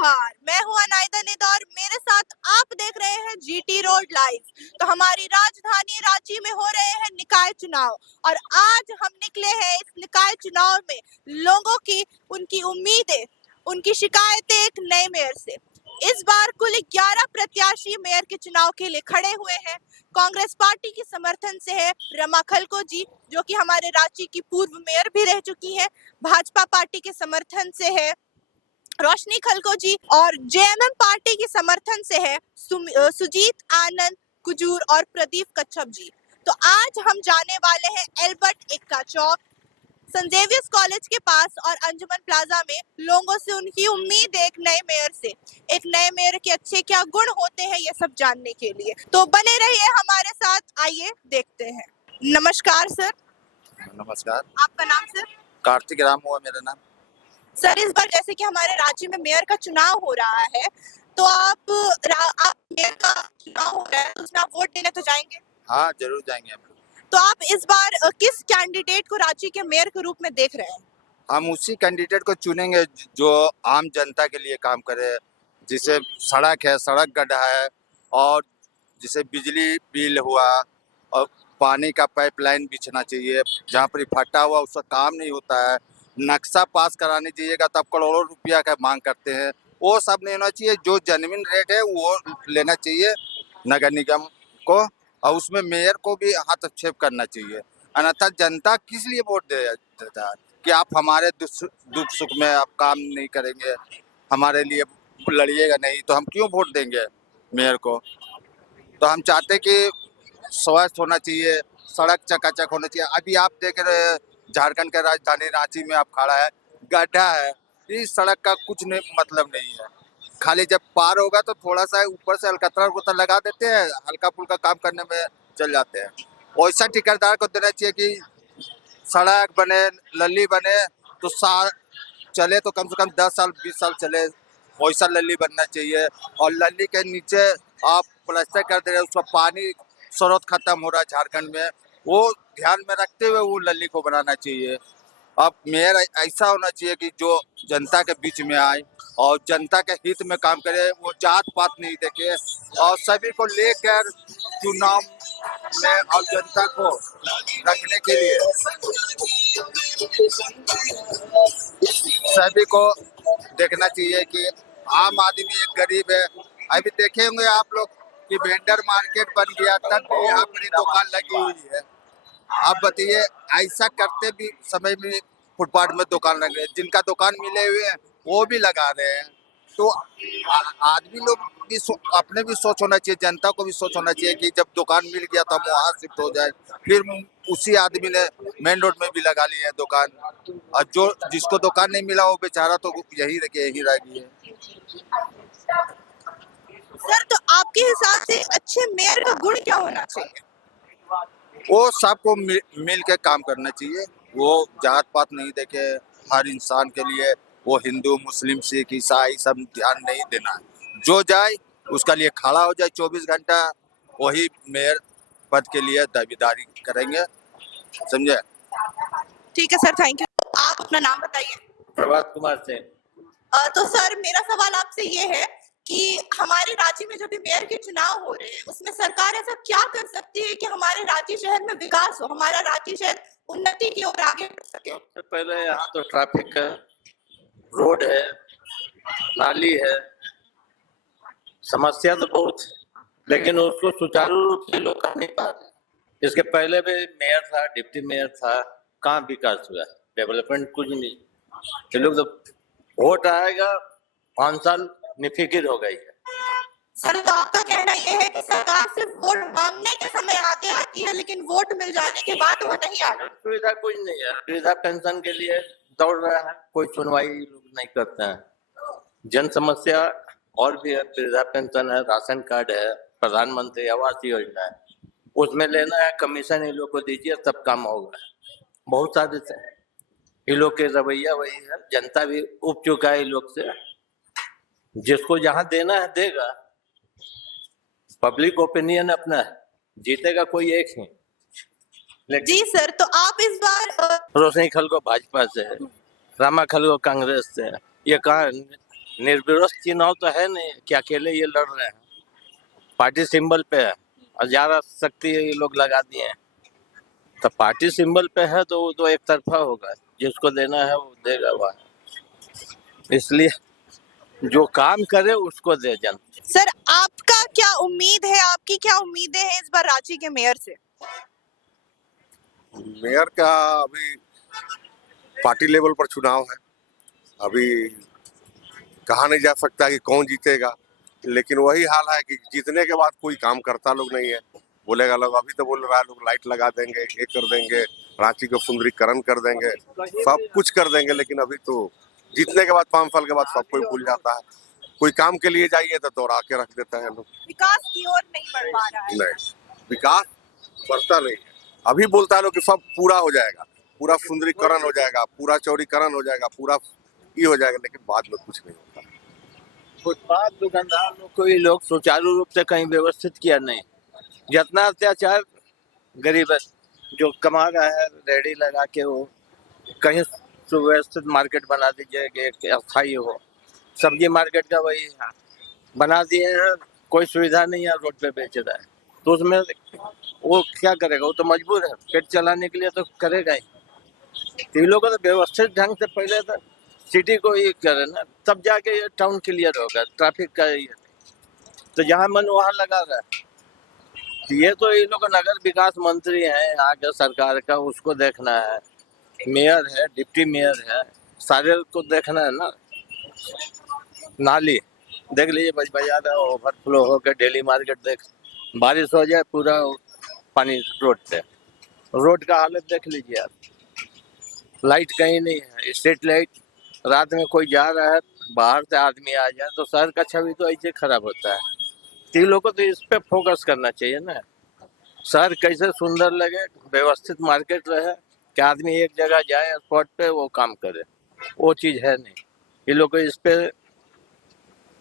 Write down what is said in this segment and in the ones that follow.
जोहार, मैं हूँ अनायदा निद और मेरे साथ आप देख रहे हैं जीटी रोड लाइव। तो हमारी राजधानी रांची में हो रहे हैं निकाय चुनाव और आज हम निकले हैं इस निकाय चुनाव में लोगों की उनकी उम्मीदें, उनकी शिकायतें एक नए मेयर से। इस बार कुल 11 प्रत्याशी मेयर के चुनाव के लिए खड़े हुए हैं। कांग्रेस पार्टी के समर्थन से है रमा खलको जी, जो कि हमारे रांची की पूर्व मेयर भी रह चुकी है। भाजपा पार्टी के समर्थन से है रोशनी खलको जी और जेएमएम पार्टी के समर्थन से है सुजीत आनंद कुजूर और प्रदीप कच्छप जी। तो आज हम जाने वाले हैं एल्बर्ट एक्का चौक, सेंट जेवियर्स कॉलेज के पास और अंजुमन प्लाजा में लोगों से उनकी उम्मीद है एक नए मेयर से। एक नए मेयर के अच्छे क्या गुण होते हैं ये सब जानने के लिए तो बने रहिए हमारे साथ, आइए देखते हैं। नमस्कार सर। नमस्कार। आपका नाम सर? कार्तिक राम हुआ मेरा नाम। सर इस बार जैसे कि हमारे राज्य में मेयर का चुनाव हो रहा है तो आप मेयर का चुनाव हो रहा है तो उसमें आप वोट देने तो जाएंगे? हाँ जरूर जाएंगे हम। तो आप इस बार किस कैंडिडेट को रांची के मेयर के रूप में देख रहे हैं? हम उसी कैंडिडेट को चुनेंगे जो आम जनता के लिए काम करे, जिसे सड़क है, सड़क गड्ढा है और जिसे बिजली बिल हुआ और पानी का पाइपलाइन बिछना चाहिए, जहाँ पर फटा हुआ उसका काम नहीं होता है। नक्शा पास कराने चाहिएगा तब करोड़ों रुपया का मांग करते हैं, वो सब नहीं होना चाहिए। जो जेन्युइन रेट है वो लेना चाहिए नगर निगम को और उसमें मेयर को भी हस्तक्षेप करना चाहिए। अन्यथा जनता किस लिए वोट देता है कि आप हमारे दुख सुख में आप काम नहीं करेंगे, हमारे लिए लड़िएगा नहीं, तो हम क्यों वोट देंगे मेयर को। तो हम चाहते कि स्वस्थ होना चाहिए, सड़क चकाचक होना चाहिए। अभी आप देख रहे हैं झारखंड का राजधानी रांची में आप खड़ा है, गड्ढा है, इस सड़क का कुछ नहीं मतलब नहीं है। खाली जब पार होगा तो थोड़ा सा ऊपर से अलकतरा लगा देते हैं, हल्का फुल्का काम करने में चल जाते हैं। वैसा ठेकेदार को देना चाहिए कि सड़क बने, लली बने तो चले तो कम से कम 10 साल 20 साल चले, वैसा लली बनना चाहिए। और लली के नीचे आप प्लास्टर कर दे रहे हैं, उसका पानी स्रोत खत्म हो रहा है झारखंड में, वो ध्यान में रखते हुए वो लली को बनाना चाहिए। अब मेयर ऐसा होना चाहिए कि जो जनता के बीच में आए और जनता के हित में काम करे, वो जात पात नहीं देखे और सभी को लेकर चुनाव में और जनता को रखने के लिए सभी को देखना चाहिए कि आम आदमी एक गरीब है। अभी देखे होंगे आप लोग कि वेंडर मार्केट बन गया, तब भी यहाँ पर दुकान लगी हुई है। आप बताइए, ऐसा करते भी समय में फुटपाथ में दुकान लग रहे हैं, जिनका दुकान मिले हुए हैं वो भी लगा रहे हैं। तो आदमी लोग भी अपने भी सोच होना चाहिए, जनता को भी सोच होना चाहिए कि जब दुकान मिल गया तो हम वहाँ शिफ्ट हो जाए। फिर उसी आदमी ने मेन रोड में भी लगा लिया है दुकान, और जो जिसको दुकान नहीं मिला वो बेचारा तो यही रह गई है। सर तो आपके हिसाब से अच्छे मेयर का गुण क्या होना चाहिए? वो सबको मिल के काम करना चाहिए, वो जात पात नहीं देखे, हर इंसान के लिए, वो हिंदू मुस्लिम सिख ईसाई सब ध्यान नहीं देना है। जो जाए उसका लिए खड़ा हो जाए 24 घंटा, वही मेयर पद के लिए दावेदारी करेंगे, समझे। ठीक है सर, थैंक यू। आप अपना नाम बताइए। प्रभात कुमार से। तो सर मेरा सवाल आपसे ये है कि हमारे राज्य में जो भी मेयर के चुनाव हो रहे हैं उसमें सरकार ऐसा क्या कर सकती है कि हमारे रांची शहर में विकास हो, हमारा रांची शहर उन्नति की ओर आगे बढ़ सके? पहले यहाँ तो ट्रैफिक है, रोड है, नाली है, समस्या तो बहुत है, लेकिन उसको सुचारू रूप से लोग कर नहीं पाते। इसके पहले भी मेयर था, डिप्टी मेयर था, कहाँ विकास हुआ, डेवलपमेंट कुछ नहीं। ये लोग तो वोट आएगा 5 साल निफिकिर हो गई है। सर तो आपका कहना यह है कि सरकार सिर्फ वोट मांगने के समय आगे आती है लेकिन वोट मिल जाने के बाद वो नहीं आती। सुविधा कुछ नहीं है, सुविधा पेंशन के लिए दौड़ रहा है, कोई सुनवाई लोग नहीं करते हैं। जन समस्या और भी है, वृद्धा पेंशन है, राशन कार्ड है, प्रधानमंत्री आवास योजना है, उसमें लेना है कमीशन, इन लोग को दीजिए सब काम होगा। बहुत सारे इन लोग के रवैया वही है, जनता भी उब चुका है इन लोग से, जिसको जहाँ देना है देगा। पब्लिक ओपिनियन अपना है, जीतेगा कोई एक ही। जी सर, तो आप इस बार रोशनी खलको भाजपा से है, रमा खलको कांग्रेस से है, ये कहाँ निर्विरोध चुनाव तो है नहीं कि अकेले ये लड़ रहे हैं, पार्टी सिंबल पे है और ज्यादा शक्ति ये लोग लगा दिए हैं। तो पार्टी सिंबल पे है तो वो तो एक तरफा होगा, जिसको देना है वो देगा वह, इसलिए जो काम करे उसको दे जनता। सर आपका क्या उम्मीद है, आपकी क्या उम्मीदें हैं इस बार रांची के मेयर से? मेयर का अभी पार्टी लेवल पर चुनाव है, अभी कहा नहीं जा सकता कि कौन जीतेगा, लेकिन वही हाल है कि जीतने के बाद कोई काम करता लोग नहीं है। बोलेगा लोग, अभी तो बोल रहा है लोग लाइट लगा देंगे, ये कर देंगे, रांची को सुंदरीकरण कर देंगे, सब कुछ कर देंगे, लेकिन अभी तो जीतने के बाद 5 साल के बाद सब कोई भूल जाता है। कोई काम के लिए जाइए तो दौड़ा के रख देता है लोग। विकास की ओर नहीं बढ़ पा रहा है। नहीं, विकास बढ़ता नहीं है। अभी बोलता है लोग कि सब पूरा हो जाएगा, पूरा सुंदरीकरण हो जाएगा, पूरा चौड़ीकरण हो जाएगा, पूरा ये हो जाएगा, लेकिन बाद में कुछ नहीं होता। फुटपाथ दुकानदार लोग को ये लोग सुचारू रूप से कहीं व्यवस्थित किया नहीं। जितना अत्याचार गरीब जो कमा रहा है रेडी लगा के, वो कहीं सुव्यवस्थित मार्केट बना दीजिए कि एक अस्थायी हो। सब्जी मार्केट का वही बना दिए हैं, कोई सुविधा नहीं है, रोड पे बेच रहा है, तो उसमें वो क्या करेगा? वो तो मजबूर है, पेट चलाने के लिए तो करेगा ही। तो ये लोग तो व्यवस्थित ढंग से पहले तो सिटी को ही करे ना, तब जाके ये टाउन क्लियर होगा, ट्रैफिक का ये। तो जहाँ मन वहाँ लगा रहा है। ये तो ये लोग नगर विकास मंत्री हैं आगे सरकार का, उसको देखना है। मेयर है, डिप्टी मेयर है, सारे को देखना है ना। नाली देख लीजिए, बाजार ओवरफ्लो होकर डेली मार्केट देख, बारिश हो जाए पूरा पानी रोड पे, रोड का हालत देख लीजिए आप। लाइट कहीं नहीं है, स्ट्रीट लाइट, रात में कोई जा रहा है, बाहर से आदमी आ जाए तो शहर का छवि तो ऐसे खराब होता है। तो लोगों को तो इस पे फोकस करना चाहिए ना, शहर कैसे सुंदर लगे, व्यवस्थित मार्केट रहे, कि आदमी एक जगह जाए स्पॉट पे वो काम करे, वो चीज है नहीं। ये लोग को इस पे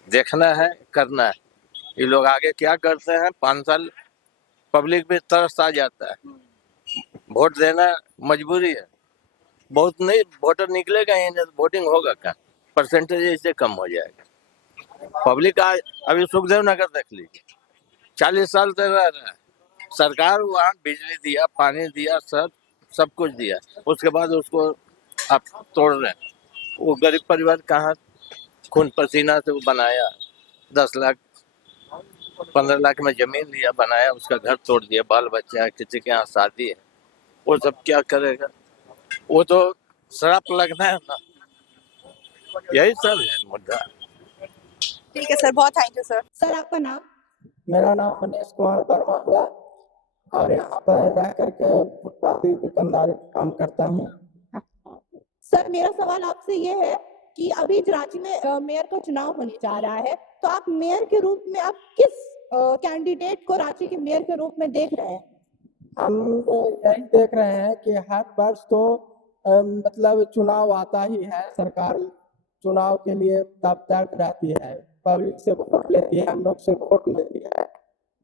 देखना है, करना है। ये लोग आगे क्या करते हैं, 5 साल पब्लिक भी तरस आ जाता है, वोट देना मजबूरी है। बहुत नहीं वोटर निकलेगा ही नहीं, वोटिंग होगा क्या, परसेंटेज इससे कम हो जाएगा। पब्लिक आज अभी सुखदेव नगर देख लीजिए, 40 साल तक रह रहा है, सरकार वहाँ बिजली दिया, पानी दिया, सब कुछ दिया, उसके बाद उसको आप तोड़ रहे हैं। वो गरीब परिवार कहाँ खून पसीना से वो बनाया, 10 लाख 15 लाख में जमीन लिया, बनाया, उसका घर तोड़ दिया, बाल बच्चा है, किसी के यहाँ शादी है, वो सब क्या करेगा? वो तो श्राप लगना है ना, यही सब है मुद्दा। ठीक है सर, बहुत थैंक यू सर। सर आपका नाम? मेरा नाम मनीष कुमार वर्मा हुआ और यहाँ पर रह करके फुटपाथी दुकानदार काम करता हूँ। सर मेरा सवाल आपसे ये है कि अभी रांची में मेयर का चुनाव होने जा रहा है, तो आप मेयर के रूप में आप किस कैंडिडेट को रांची के मेयर के रूप में देख रहे हैं? हम यही देख रहे हैं कि हर वर्ष तो मतलब चुनाव आता ही है, सरकार चुनाव के लिए तत्पर रहती है, पब्लिक से वोट लेती है, हम लोग से वोट लेती है,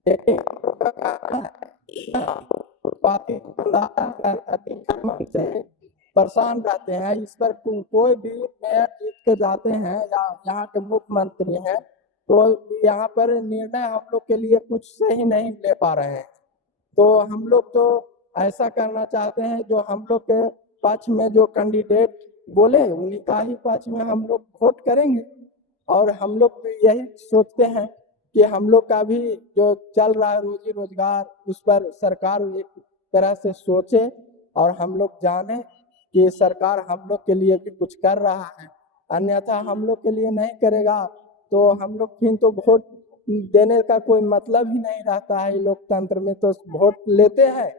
लेकिन हम लोग का कहना है फुटपाथी दुकानदार से परेशान रहते हैं। इस पर कोई भी मेयर जीत के जाते हैं या यहाँ के मुख्यमंत्री हैं, तो यहाँ पर निर्णय हम लोग के लिए कुछ सही नहीं ले पा रहे हैं। तो हम लोग तो ऐसा करना चाहते हैं, जो हम लोग के पक्ष में जो कैंडिडेट बोले उन्हीं का ही पक्ष में हम लोग वोट करेंगे। और हम लोग यही सोचते हैं कि हम लोग का भी जो चल रहा है रोजी रोजगार, उस पर सरकार एक तरह से सोचे और हम लोग जाने कि सरकार हम लोग के लिए भी कुछ कर रहा है। अन्यथा हम लोग के लिए नहीं करेगा तो हम लोग फिर तो वोट देने का कोई मतलब ही नहीं रहता है। लोकतंत्र में तो वोट लेते हैं,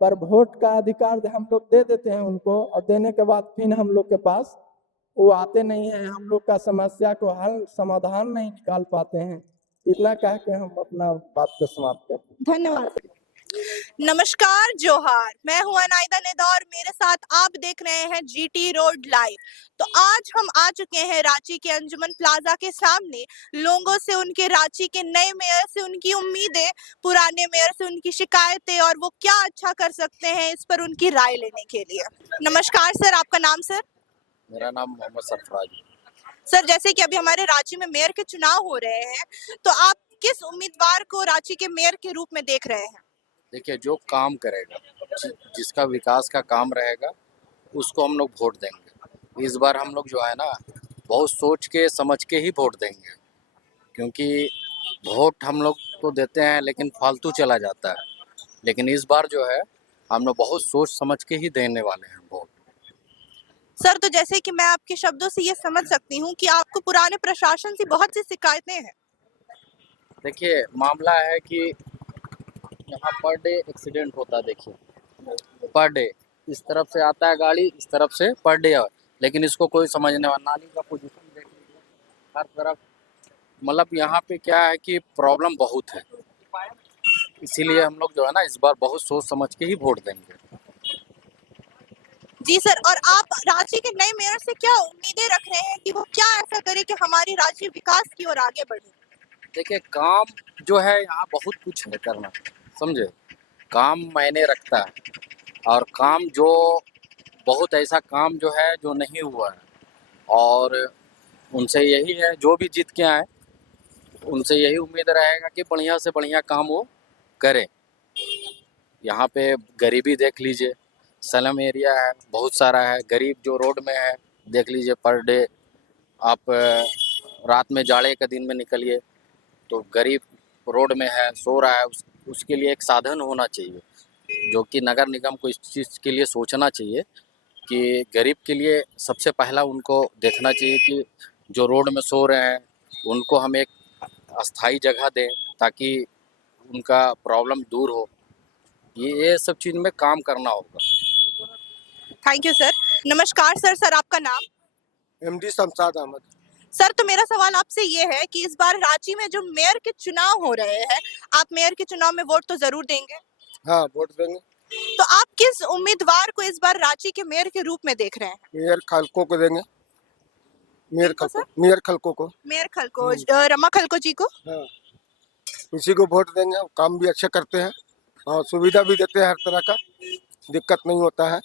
पर वोट का अधिकार हम लोग दे देते हैं उनको, और देने के बाद फिर हम लोग के पास वो आते नहीं है, हम लोग का समस्या को हल समाधान नहीं निकाल पाते हैं। इतना कह के हम अपना बात को समाप्त करते हैं। धन्यवाद। नमस्कार, जोहार, मैं हूं अनायदा निदौर, मेरे साथ आप देख रहे हैं जीटी रोड लाइव। तो आज हम आ चुके हैं रांची के अंजुमन प्लाजा के सामने, लोगों से उनके रांची के नए मेयर से उनकी उम्मीदें, पुराने मेयर से उनकी शिकायतें और वो क्या अच्छा कर सकते हैं इस पर उनकी राय लेने के लिए। नमस्कार सर, आपका नाम सर? मेरा नाम मोहम्मद सरफराज है। सर जैसे कि अभी हमारे रांची में मेयर के चुनाव हो रहे हैं, तो आप किस उम्मीदवार को रांची के मेयर के रूप में देख रहे हैं? देखिए, जो काम करेगा, जिसका विकास का काम रहेगा, उसको हम लोग वोट देंगे। इस बार हम लोग जो है ना, बहुत सोच के समझ के ही वोट देंगे, क्योंकि वोट हम लोग तो देते हैं लेकिन फालतू चला जाता है। लेकिन इस बार जो है, हम लोग बहुत सोच समझ के ही देने वाले हैं वोट। सर तो जैसे कि मैं आपके शब्दों से ये समझ सकती हूँ कि आपको पुराने प्रशासन से बहुत सी शिकायतें हैं। देखिए, मामला है कि यहाँ पर डे एक्सीडेंट होता है। देखिए, पर डे इस तरफ से आता है गाड़ी, इस तरफ से पर डे, लेकिन इसको कोई समझने वाला। नाली का पोजीशन देख लीजिए, हर तरफ मतलब यहाँ पे क्या है कि प्रॉब्लम बहुत है। इसीलिए हम लोग जो है ना, इस बार बहुत सोच समझ के ही वोट देंगे। जी सर, और आप रांची के नए मेयर से क्या उम्मीदें रख रहे हैं कि वो क्या ऐसा करे कि हमारी रांची विकास की ओर आगे बढ़े? देखिए, काम जो है यहाँ बहुत कुछ है करना, समझे। काम मायने रखता है, और काम जो बहुत ऐसा काम जो है जो नहीं हुआ है, और उनसे यही है, जो भी जीत के आए उनसे यही उम्मीद रहेगा कि बढ़िया से बढ़िया काम वो करे। यहाँ पे गरीबी देख लीजिए, स्लम एरिया है, बहुत सारा है। गरीब जो रोड में है, देख लीजिए, पर डे आप रात में जाड़े के दिन में निकलिए तो गरीब रोड में है, सो रहा है। उसके लिए एक साधन होना चाहिए, जो कि नगर निगम को इस चीज़ के लिए सोचना चाहिए कि गरीब के लिए सबसे पहला उनको देखना चाहिए कि जो रोड में सो रहे हैं उनको हम एक अस्थाई जगह दें, ताकि उनका प्रॉब्लम दूर हो। ये सब चीज़ में काम करना होगा। Thank you sir. नमस्कार सर, सर आपका नाम? एमडी शमशाद अहमद। सर तो मेरा सवाल आपसे ये है कि इस बार रांची में जो मेयर के चुनाव हो रहे हैं, आप मेयर के चुनाव में वोट तो जरूर देंगे, हाँ, वोट देंगे। तो आप किस उम्मीदवार को इस बार रांची के मेयर के रूप में देख रहे हैं? मेयर खलको को देंगे। मेयर किसको खलको, सर? मेयर खलको को। मेयर खलको, रमा खलको जी को? हाँ, उसी को वोट देंगे। वो काम भी अच्छा करते हैं और सुविधा भी देते हैं, हर तरह का दिक्कत नहीं होता है।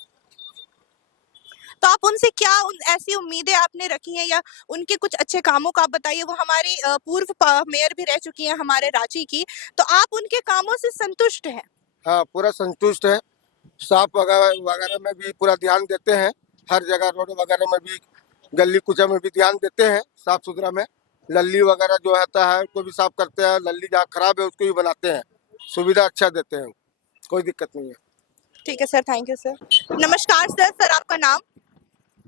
तो आप उनसे क्या ऐसी उम्मीदें आपने रखी हैं, या उनके कुछ अच्छे कामों का आप बताइए। वो हमारी पूर्व मेयर भी रह चुकी हैं हमारे रांची की, तो आप उनके कामों से संतुष्ट हैं? हाँ, पूरा संतुष्ट है। साफ वगैरह वगैरह में भी पूरा ध्यान देते हैं। हर जगह रोड वगैरह में भी, गली कुचा में भी ध्यान देते हैं, साफ सुथरा में। लल्ली वगैरह जो रहता है उसको भी साफ करते हैं। लल्ली जहाँ खराब है उसको भी बनाते हैं। सुविधा अच्छा देते हैं, कोई दिक्कत नहीं है। ठीक है सर, थैंक यू सर। नमस्कार सर, सर आपका नाम?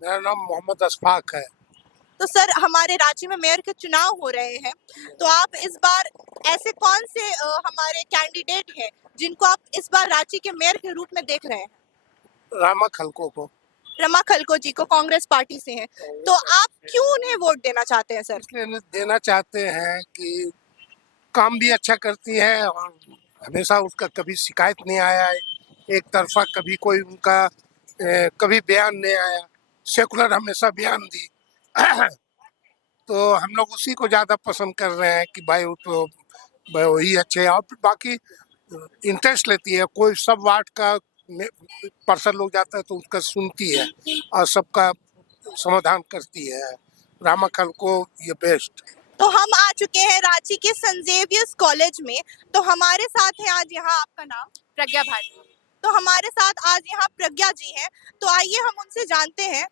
मेरा नाम मोहम्मद अशफाक है। तो सर हमारे रांची में मेयर के चुनाव हो रहे हैं, तो आप इस बार ऐसे कौन से हमारे कैंडिडेट हैं जिनको आप इस बार रांची के मेयर के रूप में देख रहे हैं? रामा खलको को। रमा खलको जी को, कांग्रेस पार्टी से हैं, तो आप क्यों उन्हें वोट देना चाहते हैं सर? इसलिए देना चाहते हैं कि काम भी अच्छा करती है और हमेशा उसका कभी शिकायत नहीं आया है। एक तरफा कभी कोई उनका कभी बयान नहीं आया। सेकुलर हमेशा बयान दी। तो हम लोग उसी को ज़्यादा पसंद कर रहे हैं कि भाई वो तो वही अच्छे है। और बाकी इंटरेस्ट लेती है। कोई सब वार्ड का पर्सन लोग जाता है तो उसका सुनती है और सबका समाधान करती है। रामा खलको ये बेस्ट। तो हम आ चुके हैं रांची के सेंट जेवियर्स कॉलेज में, तो हमारे साथ है आज यहाँ, आपका नाम? प्रज्ञा भारती। तो हमारे साथ आज यहाँ प्रज्ञा जी हैं, तो आइए हम उनसे जानते हैं।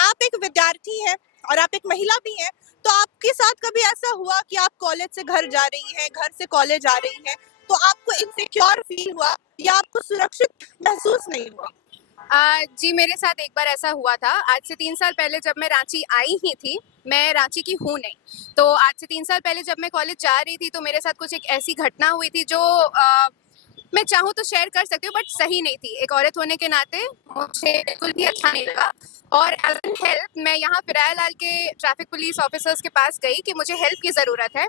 आप एक विद्यार्थी हैं और आप एक महिला भी हैं, तो आपके साथ कभी ऐसा हुआ कि आप कॉलेज से घर जा रही हैं, घर से कॉलेज आ रही हैं, तो आपको इनसिक्योर फील हुआ या आपको सुरक्षित महसूस नहीं हुआ? जी मेरे साथ एक बार ऐसा हुआ था। आज से 3 साल पहले जब मैं रांची आई ही थी, मैं रांची की हूँ नहीं, तो आज से 3 साल पहले जब मैं कॉलेज जा रही थी तो मेरे साथ कुछ एक ऐसी घटना हुई थी जो मैं चाहूँ तो शेयर कर सकती हूँ, बट सही नहीं थी। एक औरत होने के नाते मुझे बिल्कुल भी अच्छा नहीं लगा, और एज एन हेल्प मैं यहाँ फिरायलाल के ट्रैफिक पुलिस ऑफिसर्स के पास गई कि मुझे हेल्प की ज़रूरत है,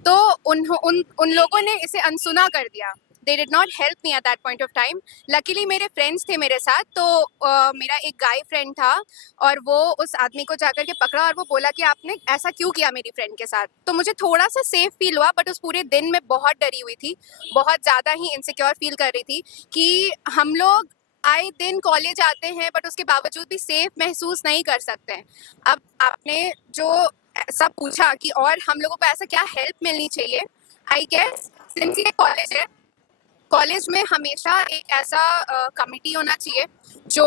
तो उन लोगों ने इसे अनसुना कर दिया। They did not help me at that point of time. Luckily मेरे फ्रेंड्स थे मेरे साथ, तो मेरा एक गाय फ्रेंड था और वो उस आदमी को जाकर के पकड़ा और वो बोला कि आपने ऐसा क्यों किया मेरी फ्रेंड के साथ। तो मुझे थोड़ा सा सेफ फील हुआ, बट उस पूरे दिन मैं बहुत डरी हुई थी, बहुत ज़्यादा ही इनसिक्योर फील कर रही थी कि हम लोग आए दिन कॉलेज आते हैं बट उसके बावजूद भी सेफ महसूस नहीं कर सकते हैं। अब आपने जो ऐसा पूछा कि और हम लोगों को ऐसा क्या हेल्प मिलनी चाहिए, आई गेस सिंस ये कॉलेज है, कॉलेज में हमेशा एक ऐसा कमिटी होना चाहिए जो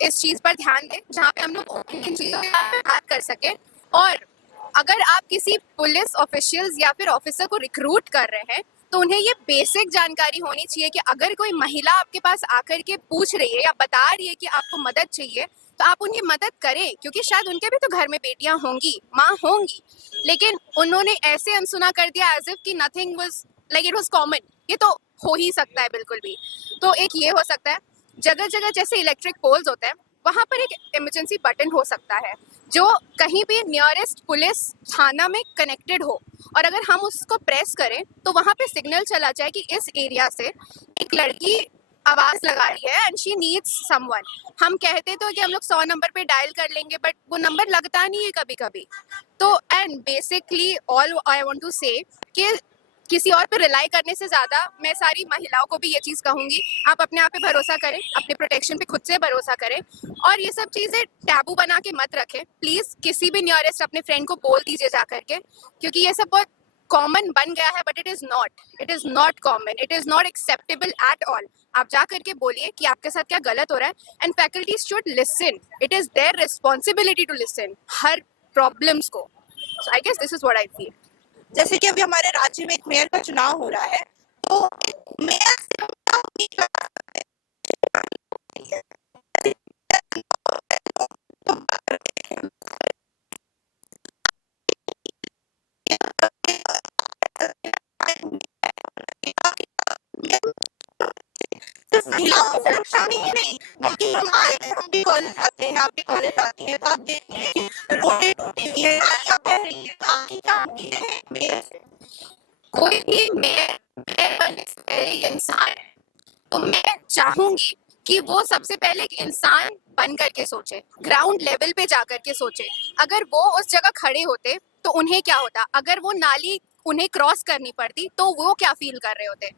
इस चीज़ पर ध्यान दे, जहाँ पे हम लोग इन चीज़ों के बारे में बात कर सकें। और अगर आप किसी पुलिस ऑफिशियल्स या फिर ऑफिसर को रिक्रूट कर रहे हैं तो उन्हें ये बेसिक जानकारी होनी चाहिए कि अगर कोई महिला आपके पास आकर के पूछ रही है या बता रही है कि आपको मदद चाहिए तो आप उनकी मदद करें, क्योंकि शायद उनके भी तो घर में बेटियां होंगी, माँ होंगी, लेकिन उन्होंने ऐसे अनसुना कर दिया एज इफ कि nothing was like it was common. ये तो हो ही सकता है बिल्कुल भी। तो एक ये हो सकता है, जगह जगह जैसे इलेक्ट्रिक पोल्स होते हैं वहाँ पर एक इमरजेंसी बटन हो सकता है जो कहीं भी नियरेस्ट पुलिस थाना में कनेक्टेड हो, और अगर हम उसको प्रेस करें तो वहाँ पे सिग्नल चला जाए कि इस एरिया से एक लड़की आवाज लगा रही है एंड शी नीड्स समवन। हम कहते तो कि हम लोग 100 नंबर पे डायल कर लेंगे बट वो नंबर लगता नहीं है कभी कभी। तो and basically all I want to say कि किसी और पे रिलाई करने से ज़्यादा मैं सारी महिलाओं को भी ये चीज़ कहूँगी, आप अपने आप पे भरोसा करें, अपने प्रोटेक्शन पे खुद से भरोसा करें, और ये सब चीज़ें टैबू बना के मत रखें प्लीज़। किसी भी नियरेस्ट अपने फ्रेंड को बोल दीजिए जा करके, क्योंकि ये सब बहुत कॉमन बन गया है but it is not common, it is not acceptable at all. आप जा करके बोलिए कि आपके साथ क्या गलत हो रहा है and faculties should listen, it is their responsibility to listen her problems को। So I guess this is what I feel. जैसे कि अभी हमारे राज्य में एक मेयर का चुनाव हो रहा है, तो मेयर से हम क्या उम्मीद कर सकते हैं? सिर्फ महिलाओं की सुरक्षा में ही नहीं, बल्कि हम आए हैं, हम भी कॉलेज आते हैं, आप भी कॉलेज आती हैं, तो आप देखते हैं कि रोडें टूटी हुई है, नालियां बह रही है, तो आपकी क्या उम्मीद है मेयर से? कोई भी मेयर बनने से पहले एक इंसान है, तो मैं चाहूंगी कि वो सबसे पहले एक इंसान बन करके सोचे, ग्राउंड लेवल पे जा करके सोचे। अगर वो उस जगह खड़े होते तो उन्हें क्या होता, अगर वो नाली उन्हें क्रॉस करनी पड़ती तो वो क्या फील कर रहे होते।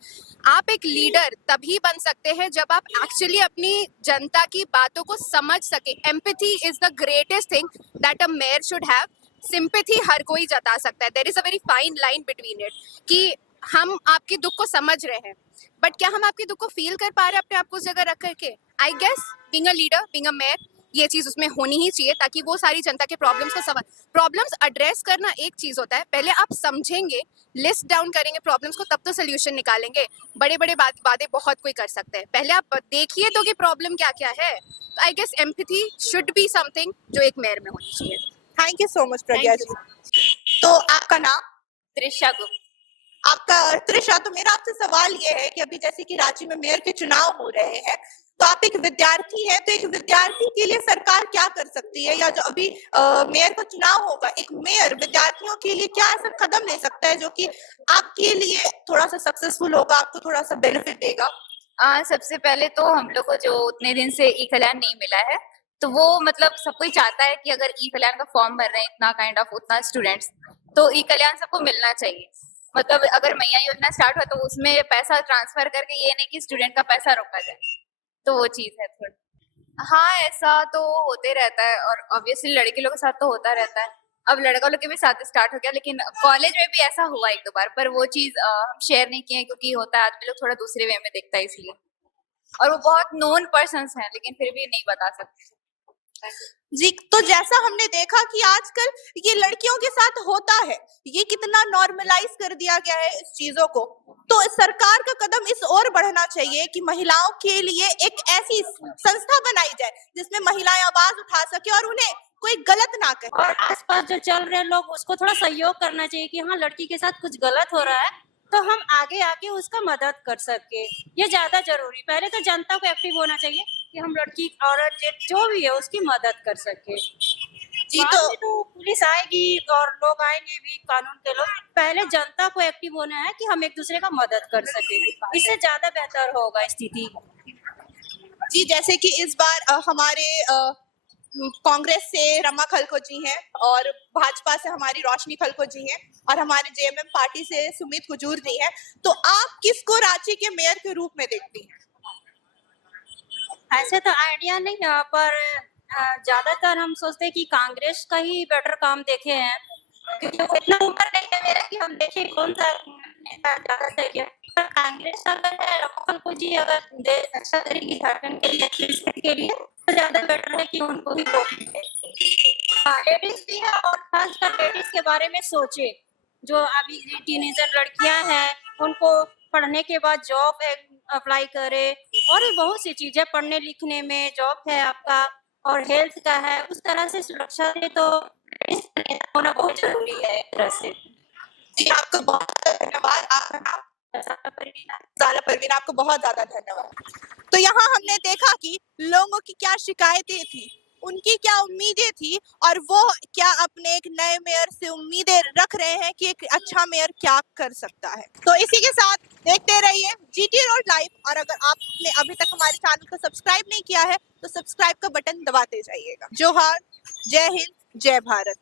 आप एक लीडर तभी बन सकते हैं जब आप एक्चुअली अपनी जनता की बातों को समझ सके। Empathy is the greatest thing that a mayor should have. Sympathy हर कोई जता सकता है, there is a very fine line between it, कि हम आपके दुख को समझ रहे हैं बट क्या हम आपके दुख को फील कर पा रहे हैं अपने आप को उस जगह रख करके। I guess being a leader, being a mayor, ये चीज उसमें होनी ही चाहिए ताकि वो सारी जनता के प्रॉब्लम्स को समझ। प्रॉब्लम्स एड्रेस करना एक चीज होता है, पहले आप समझेंगे, लिस्ट डाउन करेंगे प्रॉब्लम्स को, तब तो सोल्यूशन निकालेंगे। बड़े बड़े बातें बहुत कोई कर सकते हैं, पहले आप देखिए तो कि प्रॉब्लम क्या क्या है। तो I guess empathy should be something जो एक मेयर में होनी चाहिए। Thank you so much Pragya ji. तो आपका नाम? त्रिशा गुप्ता। आपका त्रिशा, तो मेरा आपसे सवाल ये है कि अभी जैसे कि रांची में मेयर के चुनाव हो रहे हैं, तो आप एक विद्यार्थी हैं, तो एक विद्यार्थी के लिए सरकार क्या कर सकती है, या जो अभी मेयर का चुनाव होगा, एक मेयर विद्यार्थियों के लिए क्या ऐसा कदम ले सकता है जो कि आपके लिए थोड़ा सा सक्सेसफुल होगा, आपको थोड़ा सा बेनिफिट देगा? सबसे पहले तो हम लोग को जो उतने दिन से ई कल्याण नहीं मिला है, तो वो मतलब सब कोई चाहता है कि अगर ई कल्याण का फॉर्म भर रहे हैं इतना काइंड ऑफ उतना स्टूडेंट्स, तो ई कल्याण सबको मिलना चाहिए। मतलब अगर मैया योजना स्टार्ट हुआ तो उसमें पैसा ट्रांसफर करके, ये नहीं कि स्टूडेंट का पैसा रोका जाए, तो वो चीज है थोड़ा। हाँ, ऐसा तो होते रहता है और ऑब्वियसली लड़के लोगों के साथ तो होता रहता है। अब लड़का लोग के भी साथ स्टार्ट हो गया, लेकिन कॉलेज में भी ऐसा हुआ एक दो बार, पर वो चीज हम शेयर नहीं किए क्योंकि होता है आदमी लोग थोड़ा दूसरे वे में देखता है इसलिए, और वो बहुत नोन पर्सन्स हैं, लेकिन फिर भी नहीं बता सकते। जी, तो जैसा हमने देखा कि आजकल ये लड़कियों के साथ होता है, ये कितना नॉर्मलाइज कर दिया गया है इस चीजों को, तो सरकार का कदम इस ओर बढ़ना चाहिए कि महिलाओं के लिए एक ऐसी संस्था बनाई जाए जिसमें महिलाएं आवाज उठा सके और उन्हें कोई गलत ना कहे। और आसपास जो चल रहे लोग उसको थोड़ा सहयोग करना चाहिए कि हाँ लड़की के साथ कुछ गलत हो रहा है तो हम आगे आके उसका मदद कर सके, ये ज्यादा जरूरी। पहले तो जनता को एक्टिव होना चाहिए कि हम लड़की औरत जो भी है उसकी मदद कर सके। जी, तो पुलिस आएगी और लोग आएंगे भी, कानून के लोग। पहले जनता को एक्टिव होना है कि हम एक दूसरे का मदद कर सके, इससे ज्यादा बेहतर होगा स्थिति। जी, जैसे कि इस बार हमारे कांग्रेस से रमा खलखो जी हैं और भाजपा से हमारी रोशनी खलखो जी हैं और हमारे जेएमएम पार्टी से सुमित हुजूर जी हैं, तो आप किसको रांची के मेयर के रूप में देखती हैं? ऐसे तो आइडिया नहीं है, पर ज्यादातर हम सोचते हैं कि कांग्रेस का ही बेटर काम देखे हैं, क्योंकि वो इतना ऊपर नहीं है मेरा कि हम देखें कौन सा नेता ज्यादा सही है। पर कांग्रेस अगर है, राहुल जी अगर अच्छा करेगी झारखंड के लिए, छत्तीसगढ़ के लिए, तो ज्यादा बेटर है कि उनको ही वोट दें। हाँ, लेडीज भी है, और खासकर लेडीज के बारे में सोचे, जो अभी टीनेजर लड़कियां हैं, उनको पढ़ने के बाद जॉब अप्लाई करे, और भी बहुत सी चीजें, पढ़ने लिखने में जॉब है आपका, और हेल्थ का है, उस तरह से सुरक्षा दे तो होना बहुत जरूरी है एक तरह से। जी आपका बहुत धन्यवाद। आपका नाम? साला परवीन, आपको बहुत ज्यादा धन्यवाद। तो यहाँ हमने देखा कि लोगों की क्या शिकायतें थी, उनकी क्या उम्मीदें थी, और वो क्या अपने एक नए मेयर से उम्मीदें रख रहे हैं कि एक अच्छा मेयर क्या कर सकता है। तो इसी के साथ देखते रहिए जीटी रोड लाइव, और अगर आपने अभी तक हमारे चैनल को सब्सक्राइब नहीं किया है तो सब्सक्राइब का बटन दबाते जाइएगा। जोहार, जय हिंद, जय भारत।